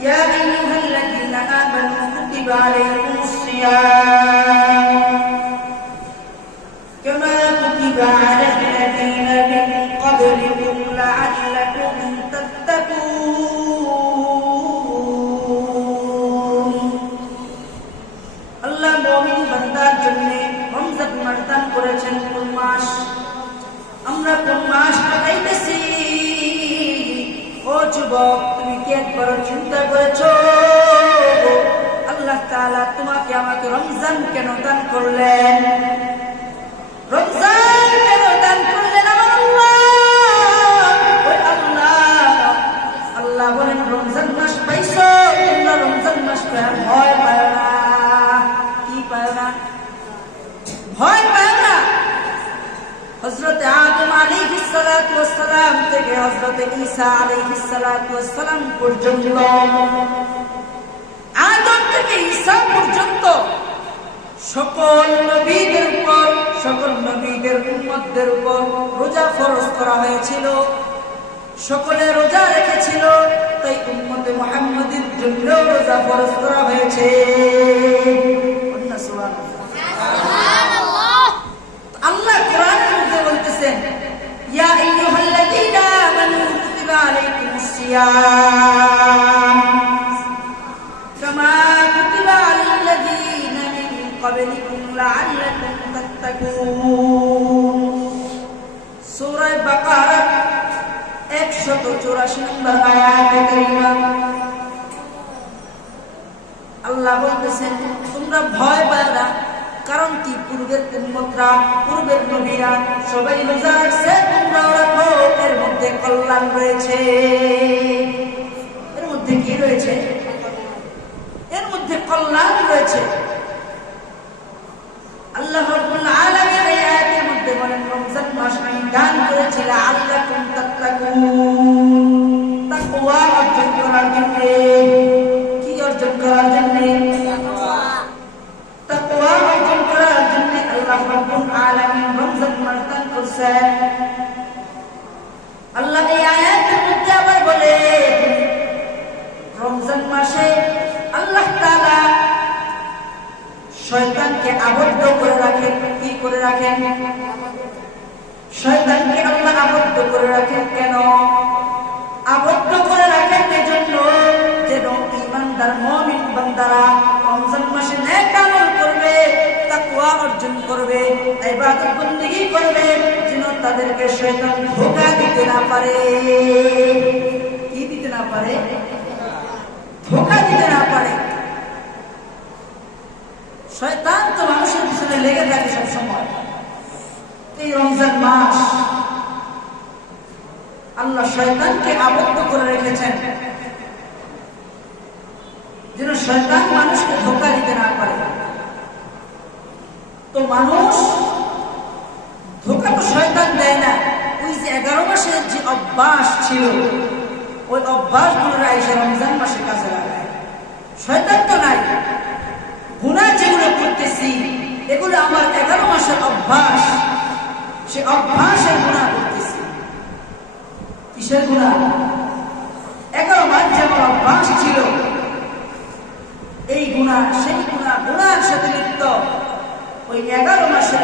يا أيها الذين آمنوا كتب عليكم الصيام كما كتب على الذين من قبلكم لعلكم تتقون আল্লাহ মমিন বান্দার জন্য রমজান মাস দান করেছেন কোন মাস আমরা কোন মাস কাটাইতেছি ও যুবক তুমি কি একবার চিন্তা করেছ? আল্লাহ তাআলা তোমাকে আমাকে রমজান কেন দান করলেন? সালাম থেকে হজরত ঈসা পর্যন্ত। আদম থেকে ঈসা পর্যন্ত সকল নবীদের উপর, সকল নবীদের উম্মতদের উপর রোজা ফরজ করা হয়েছিল। সকলে রোজা রেখেছিল, তাই উম্মতে মুহাম্মাদের জন্য রোজা ফরজ করা হয়েছে। আল্লাহ বলতেছেন ইয়া আইয়ুহাল্লাযীনা আমানু কুতিবা আলাইকুমুস সিয়াম কামা কুতিবা আলাল লাযীনা মিন ক্বাবলিকুম লাআল্লাকুম তাত্তাকুন সূরা বাকারা 184 নম্বর আয়াতে কারিমা। আল্লাহ বলতেছেন, তোমরা ভয় না পূর্বের উন্মতরা, পূর্বের নবীরা, সবাই রোজা রাখছে তোমরাও রাখো এর মধ্যে কল্যাণ রয়েছে। এর মধ্যে কি রয়েছে? এর মধ্যে কল্যাণ রয়েছে। আল্লাহ আছে। আল্লাহ এই আয়াতের মধ্যে আবার বলে, রমজান মাসে আল্লাহ তাআলা শয়তানকে আবদ্ধ করে রাখেন। কি করে রাখেন? শয়তানকে আল্লাহ আবদ্ধ করে রাখেন কেন? আবদ্ধ করে রাখেন এজন্য যেন ইমানদার মমিন বান্দারা রমজান মাসে নেক আমল করবে, তাকওয়া অর্জন করবে, ইবাদত বন্দী করবে তাদেরকে শয়তান ধোঁকা দিতে না পারে। কি দিতে না পারে? ধোঁকা দিতে না পারে। শয়তান তো মানুষের পিছনে লেগে থাকে সব সময় এই রমজান মাস, আল্লাহ শয়তানকে আবদ্ধ করে রেখেছেন। যেন শয়তান মানুষকে ধোকা দিতে না পারে। তো মানুষ তো শয়তান দেয় না। ওই যে এগারো মাসের যে অভ্যাস ছিল, ওই অভ্যাসগুলো আইসা রমজান মাসে কাজে লাগায়। শয়তান তো নাই। গুণা যেগুলো করতেছি, এগুলো আমার এগারো মাসের অভ্যাস। সে অভ্যাসের গুণা করতেছি। কিসের গুণা এগারো মাস যে আমার অভ্যাস ছিল এই গুণা সেই গুণা গুণার সাথে লিপ্ত ওই এগারো মাসের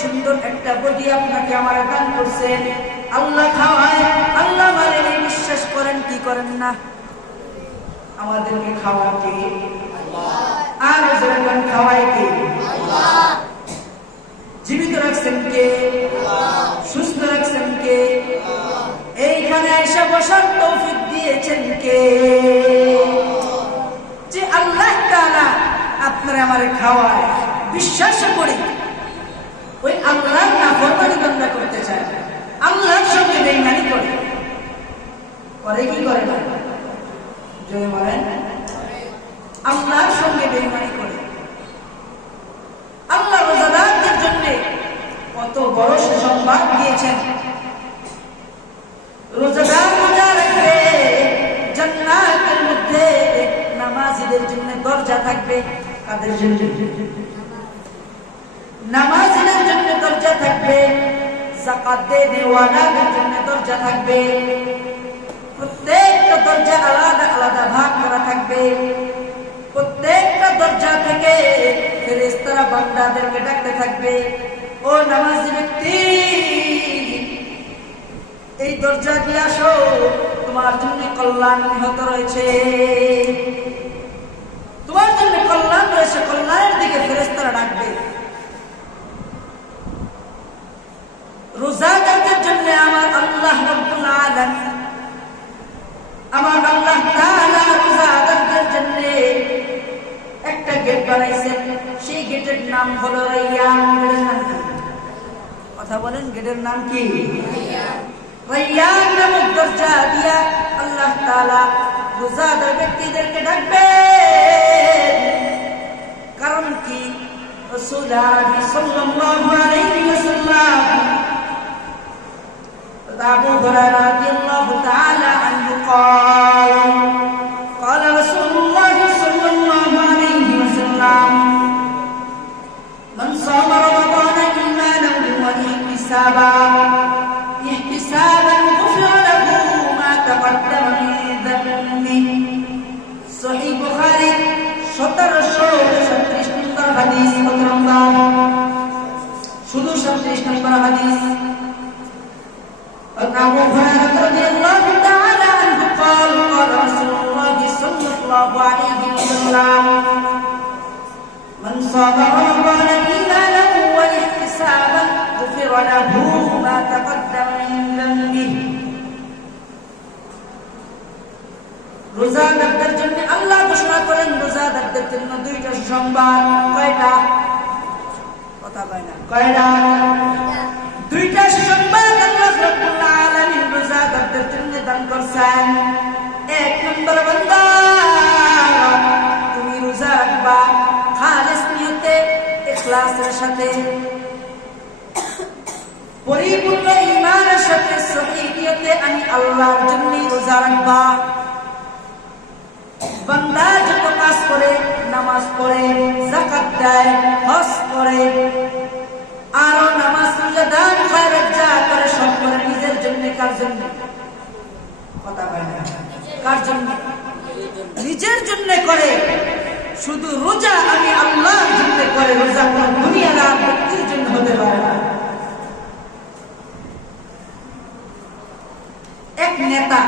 সুন্দর একটা বডি আপনাকে আমার দান করছেন আল্লাহ খাওয়ায়, আল্লাহ মানে বিশ্বাস করেন, কি করেন না? আমাদেরকে খাওয়ান কে? আর খাওয়ায় কে? জীবিত রাখছেন কে? সুস্থ রাখছেন কে? এইখানে এসে বসার তৌফিক দিয়েছেন কে? যে আল্লাহ তাআলা আপনারা আমারে খাওয়ায় বিশ্বাস করি। ওই আল্লাহর নাফরমানি বান্দা করতে চায়। আল্লাহর সঙ্গে বেইমানি করে। করে কি করে না? জয় বলেন। আল্লাহর সঙ্গে বেইমানি করে। আল্লাহ রোজাদারদের জন্য কত বড় সুসংবাদ দিয়েছেন। রোজাদার রোজা রাখবে, জান্নাতের মধ্যে নামাজিদের জন্য দরজা থাকবে। কাদের জন্য? নামাজিদের জন্য দরজা থাকবে জাকাত দেওয়ালাদের জন্য দরজা থাকবে। প্রত্যেকটা দরজা আলাদা আলাদা ভাগ করা থাকবে। প্রত্যেকটা দরজা থেকে ফেরেশতারা বান্দাদেরকে ডাকতে থাকবে। ও নামাজি ব্যক্তি, এই দরজা দিয়ে আসো, তোমার জন্য কল্যাণ নিহত রয়েছে। তোমার জন্য কল্যাণ রয়েছে, কল্যাণের দিকে ফেরেশতারা ডাকবে। রোজাদারদের জন্য আমার আল্লাহ রব্বুল আলামিন, আমার আল্লাহ তাআলা রোজাদারদের জন্য একটা গেট বানাইছেন। সেই গেটের নাম হলো রাইয়ান কথা বলেন গেটের নাম কি? রাইয়ান নামক দরজা দিয়া আল্লাহ তাআলা রোজাদার ব্যক্তিদেরকে ডাকবে। কারণ কি? রাসূল সাল্লাল্লাহু আলাইহি ওয়াসাল্লাম أبو هريرة رضي الله تعالى عنه قال قال رسول الله صلى الله عليه وسلم من صام رمضان إيمانا واحتسابا احتسابا غفر له ما تقدم من ذنبه صحيح بخاري সতেরোশো ছত্রিশ নম্বর হাদিস কত নম্বর শুধু ছত্রিশ নম্বর হাদিস عن ابو هريره رضي الله تعالى عنه قال قال رسول الله صلى الله عليه وسلم من صام رمضان ايمانا واحتسابا غفر له ما تقدم من ذنبه রোজাদারদের জন্য আল্লাহ ঘোষণা করেন রোজাদারদের জন্য দুইটা সংবাদ কয়টা কথা কয় না কয়টা করছেন এক নম্বর বান্দা। তুমি রোজা আরও নামাজ দান করে, সব করে নিজের জন্য, কার জন্য? নিজের জন্য করে। শুধু রোজা আমি আল্লাহর জন্য করে। রোজা কোন দুনিয়ার আর ব্যক্তির জন্য হতে পারে না। এক নেতা,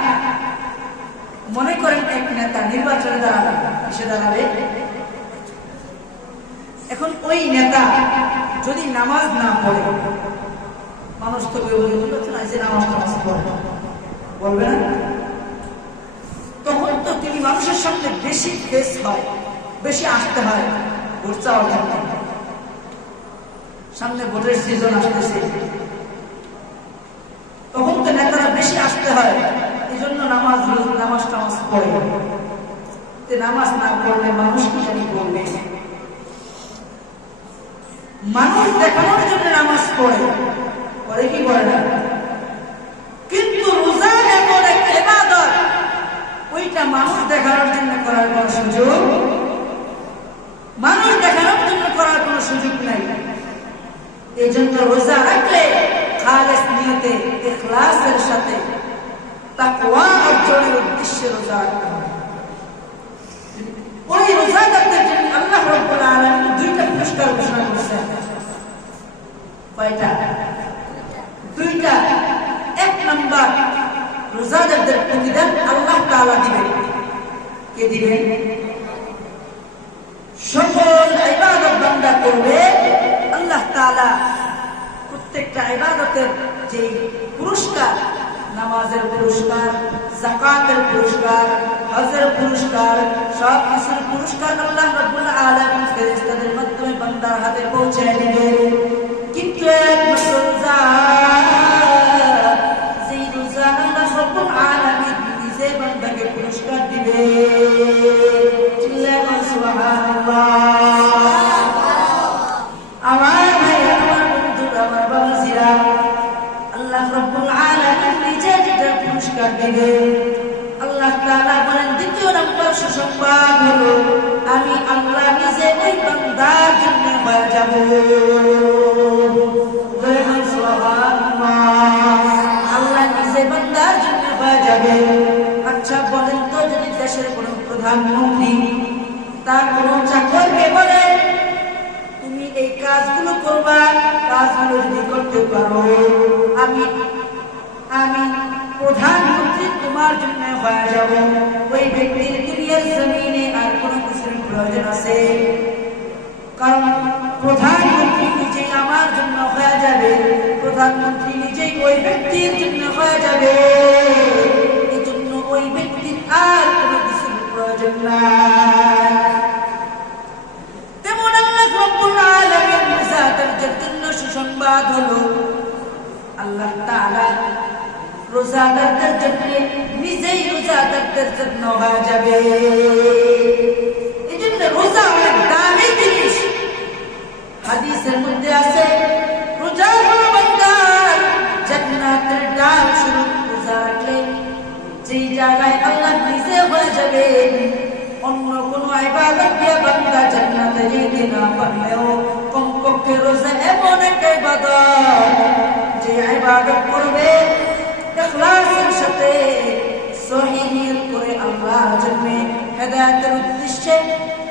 মনে করেন এক নেতা নির্বাচনে দাঁড়াবে কিসে দাঁড়াবে। এখন ওই নেতা যদি নামাজ না পড়ে, মানুষ তো নামাজ নামাজ পড়ে। বলবে না তখন তো তিনি মানুষের সামনে বেশি ফেস হয়, বেশি আসতে হয় চাওয়ার জন্য। সামনে ভোটের সিজন আসতেছে। তখন তো নেতারা বেশি আসতে হয় এই জন্য নামাজ নামাজ টামাজ পড়ে। নামাজ না পড়লে মানুষ কি জানি করবে? মানুষ দেখানোর জন্য নামাজ পড়ে, পরে কি করে না কিন্তু রোজা এমন একটা ইবাদত ওইটা মানুষ দেখানোর জন্য করার কোনো সুযোগ? মানুষ দেখানোর জন্য করার কোনো সুযোগ নাই। এই জন্য রোজা রাখলে খালেস নিয়তে, ইখলাসের সাথে তাকওয়া অর্জনের উদ্দেশ্যে রোজা রাখতে হবে। ওই রোজাদারদের জন্য আল্লাহ রব্বুল আলামিন দুইটা পুরস্কার ঘোষণা করেছেন। কয়টা? দুইটা। এক নাম্বার রোজাদারদের প্রতিদান আল্লাহ তাআলা দিবেন। কে দিবেন? সকল ইবাদত বান্দা করবে, আল্লাহ তাআলা প্রত্যেকটা ইবাদতের যে পুরস্কার, নামাজের পুরস্কার জাকাতের পুরস্কার, হজের পুরস্কার, সব কিছুর পুরস্কার আল্লাহ রাব্বুল আলামিন ফেরেশতাদের মাধ্যমে বান্দার হাতে পৌঁছে দিবে। কিন্তু একমাত্র রোজা আমি আল্লাহ নিজে ওই বান্দার জন্য আল্লাহ নিজে বান্দার জন্য হয়ে যাবে। আচ্ছা বলেন তো, যদি দেশের কোনো প্রধানমন্ত্রী তার কোনো তুমি এই কাজগুলো করবা, কাজগুলো যদি করতে পারো, আমি আমি প্রধানমন্ত্রী, তোমার জন্য হয়ে যাব। ওই ব্যক্তির দুনিয়ার জমিনে আর কোনো কিছুর প্রয়োজন আছে। কারণ প্রধানমন্ত্রী নিজেই আমার জন্য হয়ে যাবে। প্রধানমন্ত্রী নিজেই ওই ব্যক্তির জন্য হয়ে যাবে। এই জন্য ওই ব্যক্তির আর কোনো কিছুর প্রয়োজন নাই। তেমন আল্লাহ রব্বুল আলামিন রোজাদারদের জন্য সুসংবাদ হলো, আল্লাহ তাআলা রোজাদারদের জন্য নিজেই রোজাদারদের জন্য হয়ে যাবে এই জন্য রোজা অনেক দামি জিনিস হাদিসের মধ্যে আছে রোজা হলো বান্দার জান্নাতের ডাল শুরু রোজা রাখলে যেই জায়গায় আল্লাহ নিজে হয়ে যাবে অন্য কোনো ইবাদত দিয়ে বান্দা জান্নাতে যেতে না পারলেও কমপক্ষে রোজা এমন এক ইবাদত যে ইবাদত করবে ইখলাসের সাথে সহি করে আল্লাহর জন্য হেদায়েতের উদ্দেশ্যে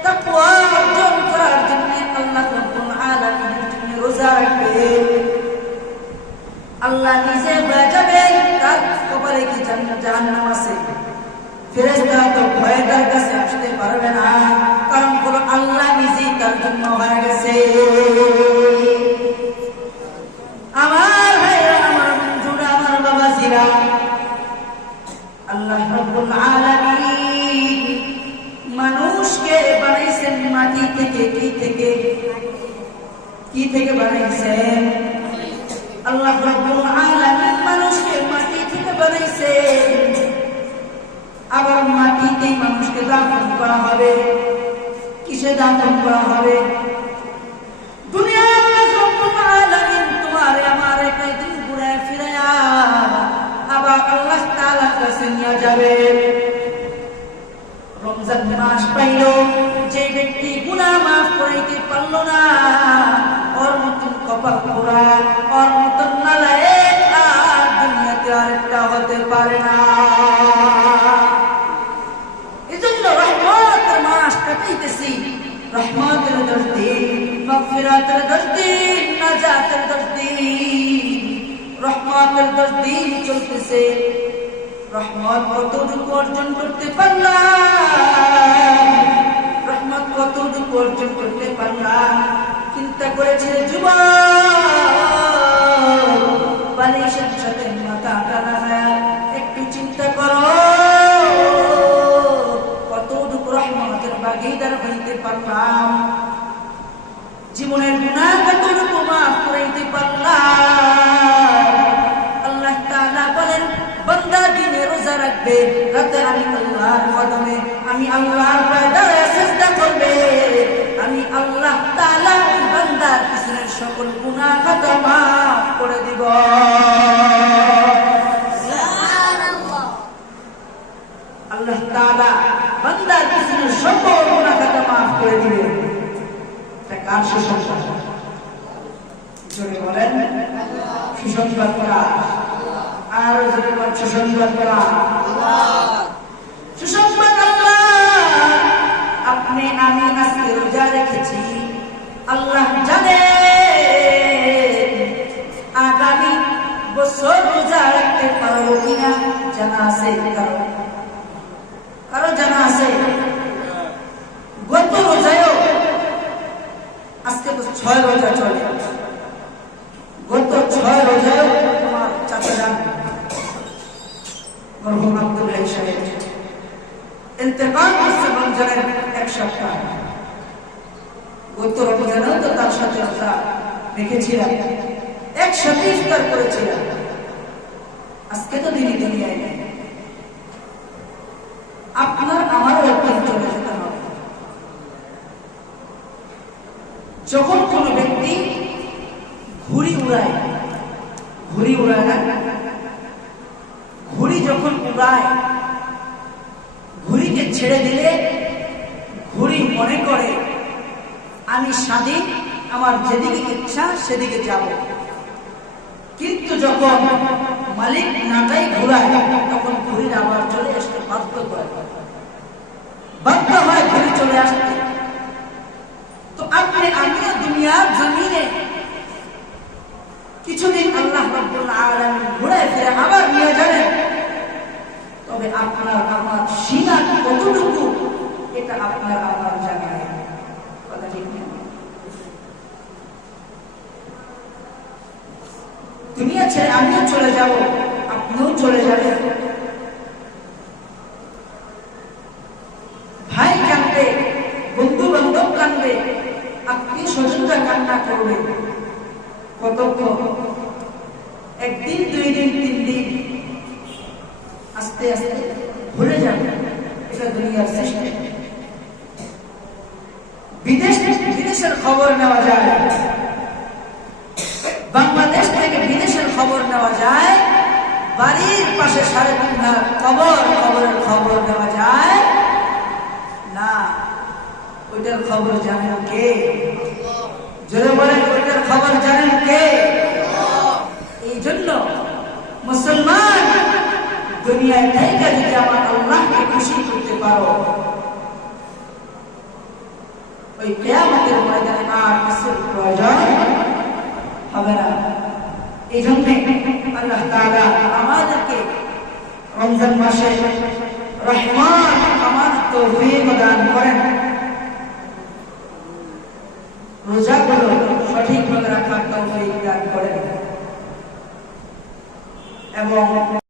তাকওয়া অর্জন করার জন্য আল্লাহ রাব্বুল আলামিনের জন্য রোজা রাখবে। আল্লাহ নিজে হয়ে যাবে, তার কপালে কি জাহান্নাম আছে? ফেরেশতারা তো ভয়ে কাছে আসতে পারবে না, কারণ কোন আল্লাহ নিজেই তার জন্য হয়ে গেছে। মানুষকে বানাইছেন মাটি থেকে, কি থেকে? কি থেকে বানাইছেন? আল্লাহ আলামিন মানুষকে মাটি থেকে বানাইছেন। আবার মাটিতেই মানুষকে দাফন করা হবে। কিসে দাফন করা হবে? আবার আল্লাহ তাআলার কাছে নিয়ে যাবে রমজান না ওর মতন দশ দিন মাগফিরাতের দশ দিন নাজাতের দশ দিন রহমতের দশ দিন চলতেছে। রহমত কতটুকু অর্জন করতে পারলাম? রহমত কতটুকু অর্জন করতে পারলাম? চিন্তা করেছে যুব বালিশের সাথে মাথা আল্লাহর কদমে আমি আল্লাহর পায়ে দাঁড়ায় চেষ্টা করবে। আমি আল্লাহ তাআলা বান্দার পিছনের সকল গুনাহ খাতা মাফ করে দিব। আল্লাহ তাআলা বান্দার পিছনের সকল গুনাহ খাতা মাফ করে দিবে। এটা কার সুসংবাদ? জোরে বলেন। সুসংবাদ কার? আর জোরে বলেন সুসংবাদ কার? সুসংবাদ আল্লাহ। আপনি আমি আজকে রোজা রেখেছি। আল্লাহ জানে আগামী বছর রোজা রাখতে পারব কিনা জানা আছে কারও? কারও জানা আছে? গত রোজায়ও আজকে তো ছয় রোজা চলে গত ছয় রোজায়ও আমার চাচা যান মরহুম আব্দুল হাই সাহেব ইন্তেকাল করছে রমজানের এক সপ্তাহ। গত রমজানেও তো তার সাথে আমরা রেখেছিলাম। একসাথে ইফতার করেছিলাম। আজকে তো দিনই দুনিয়ায় নেই। আপনার আমারও একদিন চলে যেতে হবে। যখন কোন ব্যক্তি ঘুড়ি উড়ায় ঘুড়ি উড়ায় না, ঘুড়ি যখন উড়ায় ঘুড়িকে ছেড়ে দিলে ঘুড়ি মনে করে, আমি স্বাধীন, আমার যেদিকে ইচ্ছা সেদিকে যাব। কিন্তু যখন মালিক নাটাই ঘুরায় তখন ঘুড়ির আবার চলে আসতে বাধ্য করে। বাধ্য হয় ঘুড়ি চলে আসতে তো আপনি আমিও দুনিয়ার জমিনে কিছুদিন আল্লাহ রব্বুল ঘুরে ফিরে আবার নিয়ে যাবেন। তবে আপনার আমার সীমা কতটুকু, এটা আপনার আমার না? দুনিয়া ছেড়ে আমিও চলে যাব, আপনিও চলে যাবেন। ভাই কান্দবে বন্ধু বান্ধব কান্দবে আত্মীয় স্বজনরা কান্না করবে। কতক্ষণ একদিন আস্তে ভুলে যাবে এটা দুনিয়ার সৃষ্টি বিদেশ বিদেশের খবর নেওয়া যায়। বাংলাদেশ থেকে বিদেশের খবর নেওয়া যায়। বাড়ির পাশে সাড়ে তিন খবর খবরের খবর নেওয়া যায়। না, ওইটার খবর জানেন কে? জোরে বলেন, ওইটার খবর জানেন কে? এই জন্য মুসলমান দুনিয়ায় থেকে যদি আমার আল্লাহকে খুশি করতে পারো, ওই কেয়ামতের ময়দানে আর কিছুর প্রয়োজন হবে না। এই জন্য আল্লাহ তাআলা আমাদেরকে রমজান মাসে রহমান আমার তৌফিক দান করেন। রোজাগুলো সঠিকভাবে রাখার তৌফিক দান করেন। এবং